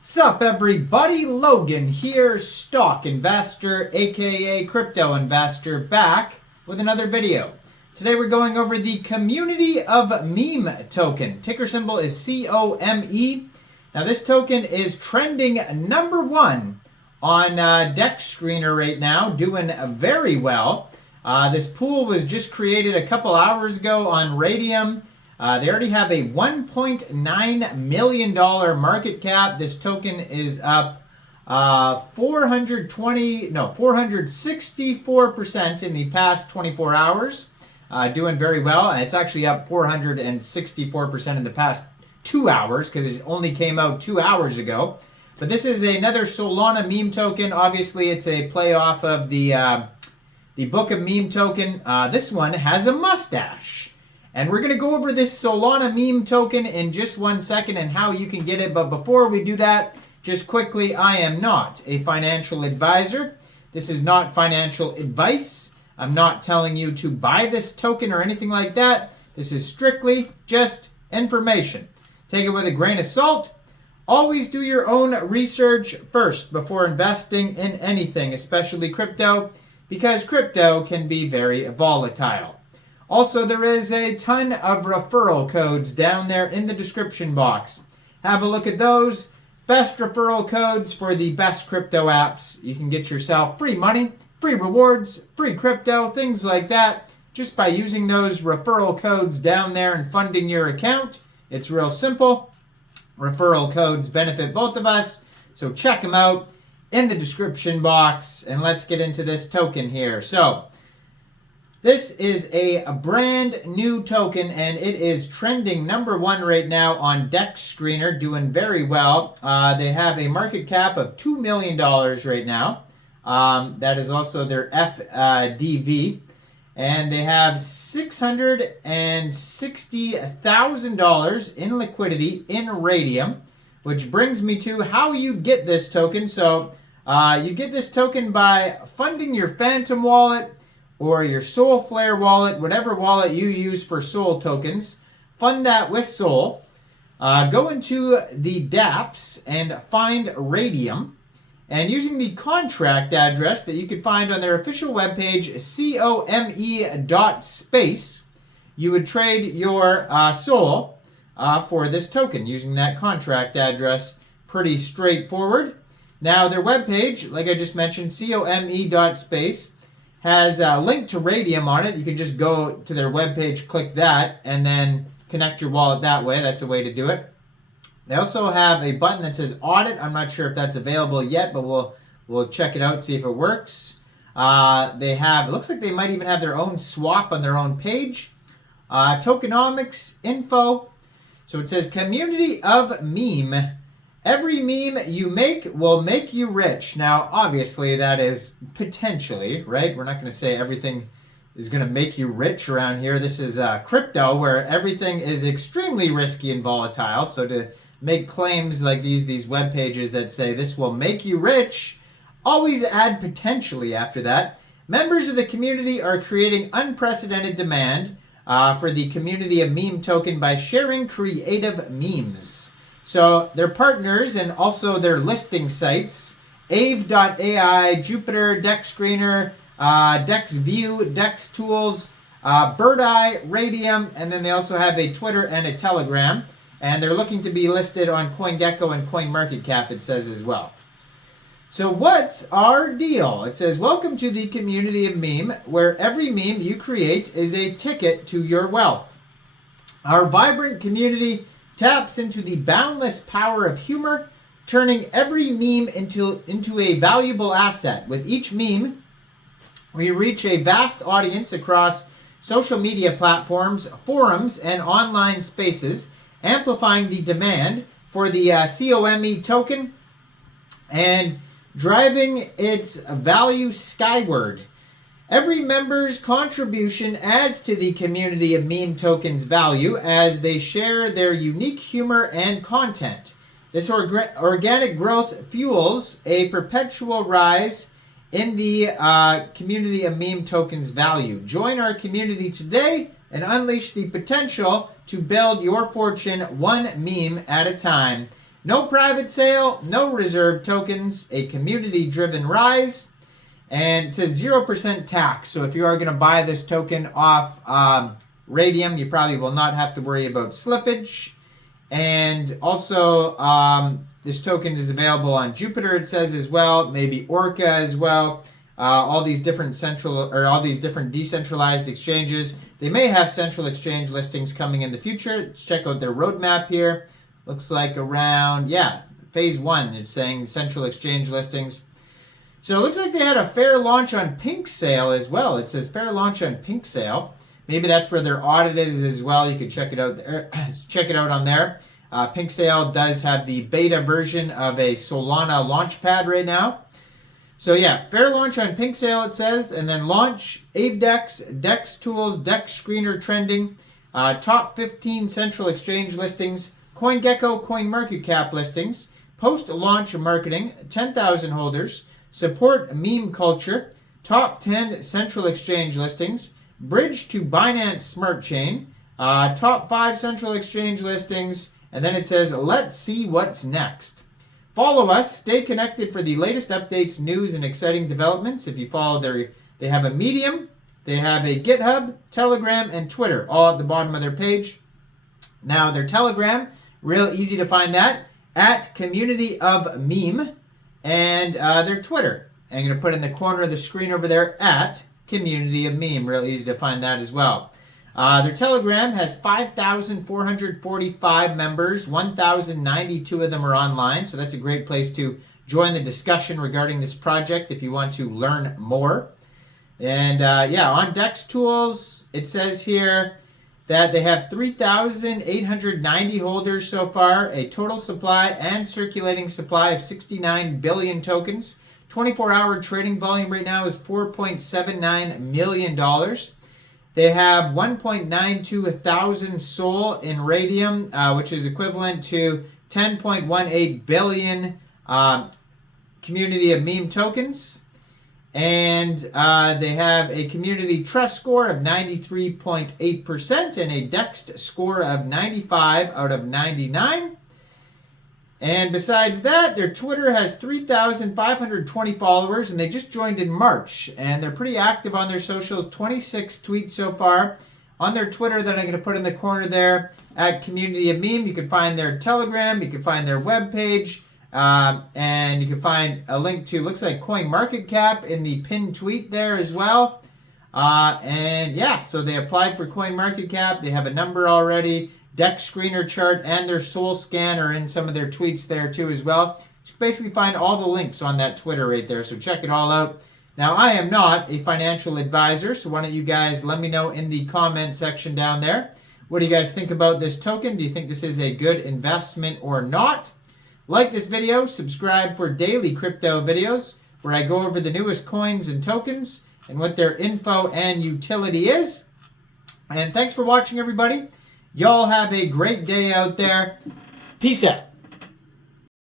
Sup everybody, Logan here, stock investor aka crypto investor, back with another video. Today we're going over the Community of Meme token. Ticker symbol is COME. Now this token is trending #1 on DEX Screener right now, doing very well. This pool was just created a couple hours ago on Raydium. They already have a $1.9 million market cap. This token is up 464% in the past 24 hours. Doing very well. And it's actually up 464% in the past 2 hours because it only came out 2 hours ago. But this is another Solana meme token. Obviously, it's a play off of the Book of Meme token. This one has a mustache. And we're going to go over this Solana meme token in just 1 second and how you can get it. But before we do that, just quickly, I am not a financial advisor. This is not financial advice. I'm not telling you to buy this token or anything like that. This is strictly just information. Take it with a grain of salt. Always do your own research first before investing in anything, especially crypto, because crypto can be very volatile. Also, there is a ton of referral codes down there in the description box. Have a look at those. Best referral codes for the best crypto apps. You can get yourself free money, free rewards, free crypto, things like that, just by using those referral codes down there and funding your account. It's real simple. Referral codes benefit both of us, so check them out in the description box. And let's get into this token here. So, this is a brand new token, and it is trending #1 right now on DEX Screener, doing very well. They have a market cap of $2 million right now. That is also their FDV. And they have $660,000 in liquidity in Raydium, which brings me to how you get this token. So you get this token by funding your Phantom wallet, or your Solflare wallet, whatever wallet you use for Sol tokens. Fund that with Sol. Go into the dApps and find Raydium. And using the contract address that you can find on their official webpage, COME.space, you would trade your Sol for this token using that contract address. Pretty straightforward. Now their webpage, like I just mentioned, COME.space, has a link to Raydium on it. You can just go to their webpage, click that, and then connect your wallet that way. That's a way to do it. They also have a button that says Audit. I'm not sure if that's available yet, but we'll check it out, see if it works. It looks like they might even have their own swap on their own page. Tokenomics info. So it says Community of Meme. Every meme you make will make you rich. Now, obviously, that is potentially, right? We're not going to say everything is going to make you rich around here. This is crypto, where everything is extremely risky and volatile. So to make claims like these web pages that say this will make you rich, always add potentially after that. Members of the community are creating unprecedented demand for the Community of Meme token by sharing creative memes. So their partners and also their listing sites, Aave.ai, Jupiter, DEX Screener, DEX View, DEX Tools, Birdeye, Raydium, and then they also have a Twitter and a Telegram. And they're looking to be listed on CoinGecko and CoinMarketCap, it says as well. So what's our deal? It says, welcome to the Community of Meme, where every meme you create is a ticket to your wealth. Our vibrant community taps into the boundless power of humor, turning every meme into a valuable asset. With each meme, we reach a vast audience across social media platforms, forums, and online spaces, amplifying the demand for the COME token and driving its value skyward. Every member's contribution adds to the Community of Meme token's value as they share their unique humor and content. This organic growth fuels a perpetual rise in the Community of Meme token's value. Join our community today and unleash the potential to build your fortune one meme at a time. No private sale, no reserve tokens, a community-driven rise, and it says 0% tax. So if you are going to buy this token off Raydium, you probably will not have to worry about slippage. And also, this token is available on Jupiter, it says as well, maybe Orca as well. All these different decentralized exchanges. They may have central exchange listings coming in the future. Let's check out their roadmap here. Looks like around, phase 1. It's saying central exchange listings. So it looks like they had a fair launch on Pink Sale as well. It says fair launch on Pink Sale. Maybe that's where their audit is as well. You can check it out there. Check it out on there. Pink Sale does have the beta version of a Solana launchpad right now. So yeah, fair launch on Pink Sale it says, and then launch, AveDex, DEX Tools, DEX Screener trending, top 15 central exchange listings, CoinGecko, CoinMarketCap listings, post-launch marketing, 10,000 holders, support meme culture, top 10 central exchange listings, bridge to Binance Smart Chain, top 5 central exchange listings, and then it says, let's see what's next. Follow us. Stay connected for the latest updates, news, and exciting developments. If you follow they have a Medium, they have a GitHub, Telegram, and Twitter, all at the bottom of their page. Now, their Telegram, real easy to find that, at Community of Meme, and their Twitter. I'm going to put in the corner of the screen over there, at Community of Meme. Real easy to find that as well. Their Telegram has 5,445 members. 1,092 of them are online, so that's a great place to join the discussion regarding this project if you want to learn more. And on DEX Tools, it says here that they have 3,890 holders so far, a total supply and circulating supply of 69 billion tokens. 24-hour trading volume right now is $4.79 million. They have 1.92 thousand SOL in Raydium, which is equivalent to 10.18 billion community of meme tokens. And they have a community trust score of 93.8% and a DEX score of 95 out of 99. And besides that, their Twitter has 3,520 followers, and they just joined in March. And they're pretty active on their socials, 26 tweets so far. On their Twitter that I'm going to put in the corner there, at Community of Meme, you can find their Telegram, you can find their webpage, and you can find a link to, looks like CoinMarketCap in the pinned tweet there as well. So they applied for CoinMarketCap. They have a number already. DEX Screener chart and their Soul Scan are in some of their tweets there too as well. You can basically find all the links on that Twitter right there, so check it all out. Now, I am not a financial advisor, so why don't you guys let me know in the comment section down there. What do you guys think about this token? Do you think this is a good investment or not? Like this video, subscribe for daily crypto videos where I go over the newest coins and tokens and what their info and utility is. And thanks for watching, everybody. Y'all have a great day out there. Peace out.